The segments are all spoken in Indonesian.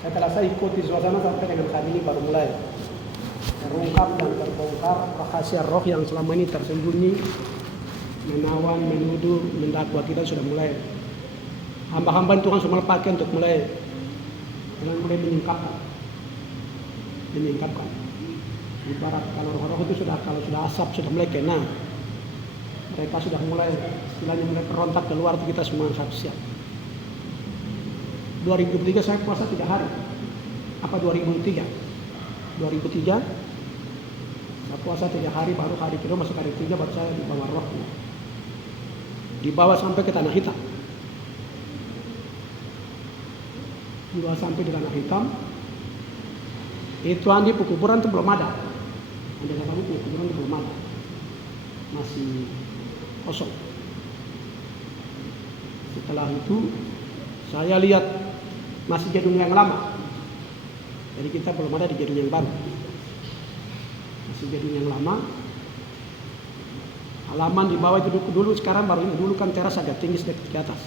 Setelah saya ikuti suasana sampai dengan hari ini baru mulai terungkap dan terbongkar rahasia roh yang selama ini tersembunyi, menawan, menuduh, mendakwa kita sudah mulai. Hamba-hamba Tuhan sudah pakai untuk mulai menyingkapkan. Ibarat kalau roh-roh itu kalau sudah asap sudah mulai kena, mereka sudah mulai istilahnya mulai berontak keluar, kita semua harus siap. 2003 saya puasa 3 hari. Apa 2003? 2003 saya puasa 3 hari, baru hari kedua masuk hari 3 baru saya dibawa roh. Dibawa sampai ke Tanah Hitam. Dibawa sampai di Tanah Hitam. Itu andi pekuburan itu belum ada. Andi pekuburan itu belum ada. Masih kosong. Setelah itu saya lihat masih gedung yang lama. Jadi kita belum ada di gedung yang baru. Masih gedung yang lama. Halaman di bawah itu dulu, sekarang baru ini. Dulu kan teras agak tinggi sedikit ke atas.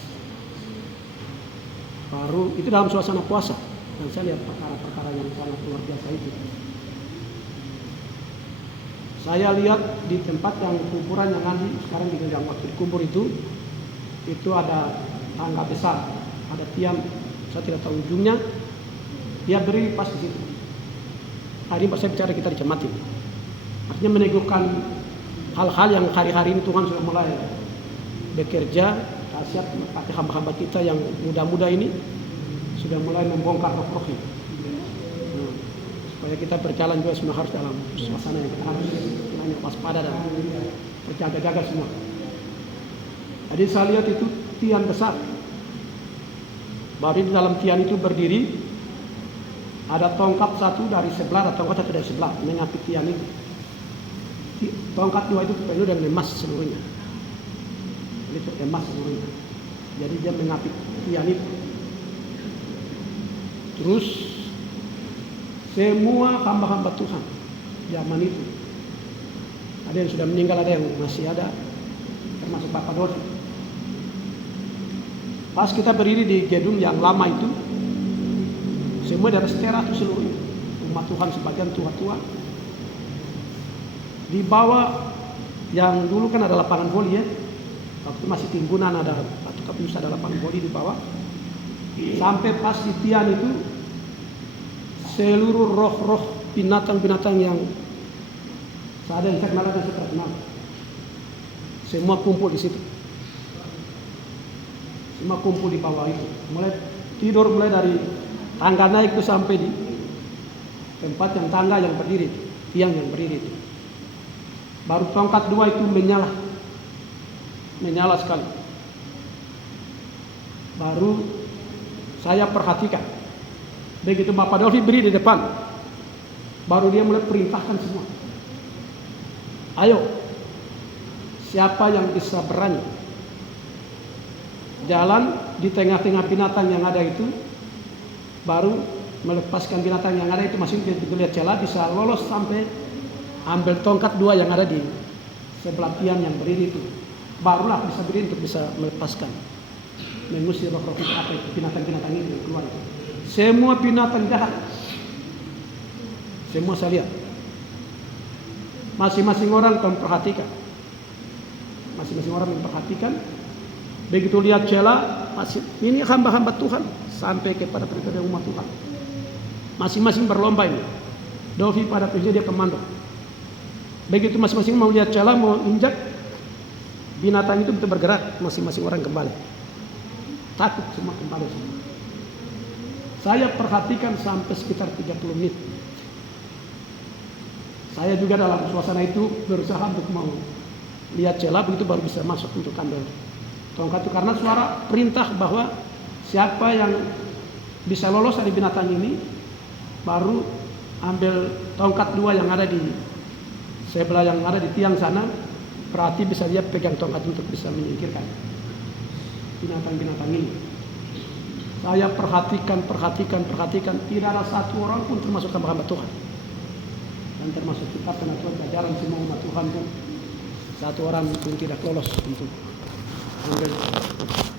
Baru itu dalam suasana puasa. Dan saya lihat perkara-perkara yang sangat luar biasa itu. Saya lihat di tempat yang kuburan yang nanti sekarang di gedung waktu dikubur itu ada tangga besar, ada tiang, saya tidak tahu ujungnya. Dia berdiri pas di situ. Hari ini pas saya bicara kita dicemati. Artinya meneguhkan hal-hal yang hari-hari ini Tuhan sudah mulai bekerja, kasihat pakai hamba-hamba kita yang muda-muda ini sudah mulai membongkar roh-roh ini. Supaya kita berjalan juga semua harus dalam suasana yang kita harus hanya waspada dan berjaga-jaga semua. Jadi saya lihat itu tiang besar. Baru di dalam tiang itu berdiri ada tongkat satu dari sebelah, ada tongkat satu dari sebelah mengapit tiang itu. Tongkat dua itu penuh dengan emas seluruhnya. Itu emas seluruhnya. Jadi dia mengapit tiang itu. Terus semua hamba-hamba Tuhan zaman itu, ada yang sudah meninggal, ada yang masih ada, termasuk Bapak Dodi. Pas kita berdiri di gedung yang lama itu, semua dari setera itu seluruhnya umat Tuhan sebagian tua-tua. Di bawah yang dulu kan ada lapangan voli ya, waktu masih timbunan ada batu kapus, ada lapangan voli di bawah. Sampai pas di tiang itu seluruh roh-roh binatang-binatang yang ada yang saya kenal dan saya kenal, semua kumpul di situ. Semua kumpul di bawah itu. Mulai dari tangga naik itu sampai di tempat yang tangga yang berdiri, tiang yang berdiri itu. Baru tongkat dua itu menyala sekali. Baru saya perhatikan. Begitu Bapak Dolfi berdiri di depan, baru dia mulai perintahkan semua. Ayo, siapa yang bisa berani jalan di tengah-tengah binatang yang ada itu, baru melepaskan binatang yang ada itu, masih dilihat celah, bisa lolos sampai ambil tongkat dua yang ada di sebelah tiang yang berdiri itu, barulah bisa berdiri untuk bisa melepaskan, mengusir roh-roh apa itu, binatang-binatang ini keluar itu. Semua binatang jahat, semua saya lihat. Masing-masing orang memperhatikan. Masing-masing orang memperhatikan. Begitu lihat celah, ini hamba-hamba Tuhan sampai kepada pribadi umat Tuhan. Masing-masing berlomba ini. Dovi pada posisi dia komando. Begitu masing-masing mau lihat celah, mau injak, binatang itu betul bergerak, masing-masing orang kembali. Takut semua kembali semua. Saya perhatikan sampai sekitar 30 menit. Saya juga dalam suasana itu berusaha untuk mau lihat celah, begitu baru bisa masuk untuk ambil tongkat itu, karena suara perintah bahwa siapa yang bisa lolos dari binatang ini baru ambil tongkat dua yang ada di sebelah yang ada di tiang sana, berarti bisa dia pegang tongkat untuk bisa menyingkirkan binatang-binatang ini. Saya perhatikan, tidak ada satu orang pun termasuk hamba-hamba Tuhan. Dan termasuk kita penatuan jajaran semua umat Tuhan pun, satu orang pun tidak lolos untuk ambil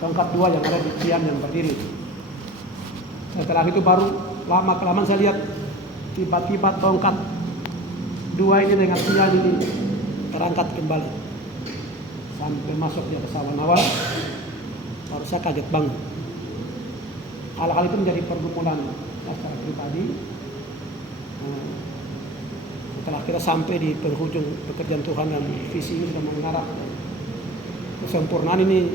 tongkat dua yang ada di tiang yang berdiri. Setelah itu baru lama kelamaan saya lihat tiba-tiba tongkat dua ini dengan tiang ini terangkat kembali sampai masuk di atas awan awal. Baru saya kaget banget. Hal-hal itu menjadi pergumulan saya secara pribadi. Setelah kita sampai di penghujung pekerjaan Tuhan dan visi ini sudah mengarah kesempurnaan ini,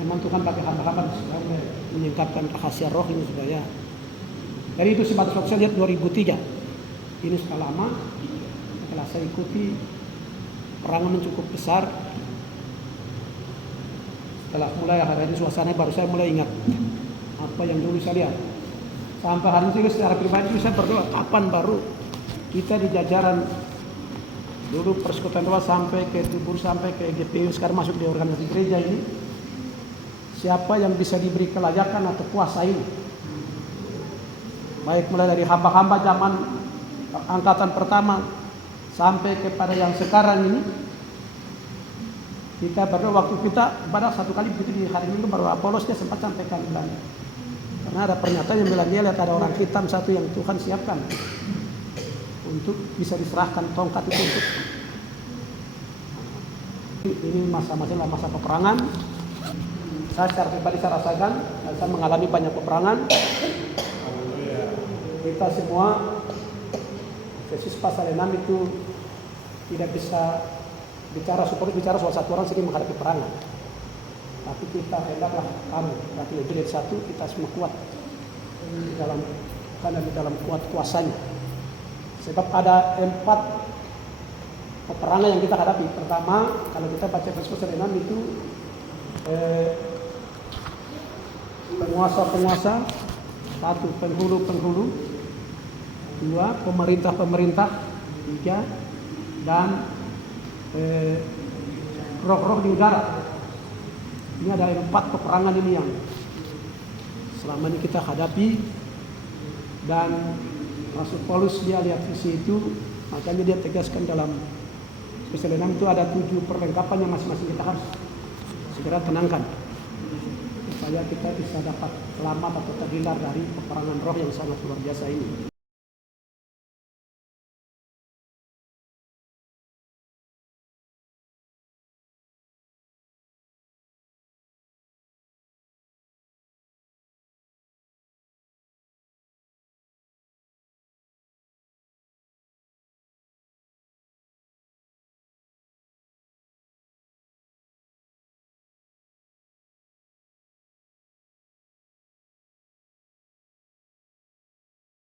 memang Tuhan pakai hamba-hamba supaya menyingkapkan rahasia roh ini supaya. Jadi itu sebatas waktu saya lihat 2003. Ini sudah lama. Setelah saya ikuti perangan yang cukup besar, setelah mulai hari ini suasana baru saya mulai ingat apa yang dulu saya lihat. Sampai hari ini secara pribadi saya berdoa kapan baru kita di jajaran dulu Persekutuan Doa sampai ke Tubur sampai ke GPU sekarang masuk di organisasi gereja ini, siapa yang bisa diberi kelayakan atau kuasa ini, baik mulai dari hamba-hamba zaman angkatan pertama sampai kepada yang sekarang ini. Kita berdoa waktu kita pada satu kali begitu di hari Minggu baru Apolos dia sempat sampaikan bilang, karena ada pernyataan yang bilang dia lihat ada orang hitam satu yang Tuhan siapkan untuk bisa diserahkan tongkat itu untuk ini masa peperangan. Saya secara pribadi saya rasakan dan saya mengalami banyak peperangan. Kita semua Yesus pasal 6 itu tidak bisa bicara soal satu orang sedang menghadapi peperangan. Tapi kita hendaklah berarti lebih dari satu, kita semua kuat di dalam kuat kuasanya. Sebab ada 4 peperangan yang kita hadapi. Pertama, kalau kita baca pasal 6 itu penguasa-penguasa, 1 penghulu-penghulu, 2 pemerintah-pemerintah, 3 dan roh-roh di udara. Ini ada 4 peperangan ini yang selama ini kita hadapi, dan Rasul Paulus dia lihat visi itu, makanya dia tegaskan dalam pasal 6 itu ada 7 perlengkapan yang masing-masing kita harus segera tenangkan supaya kita bisa dapat selamat atau terhindar dari peperangan roh yang sangat luar biasa ini.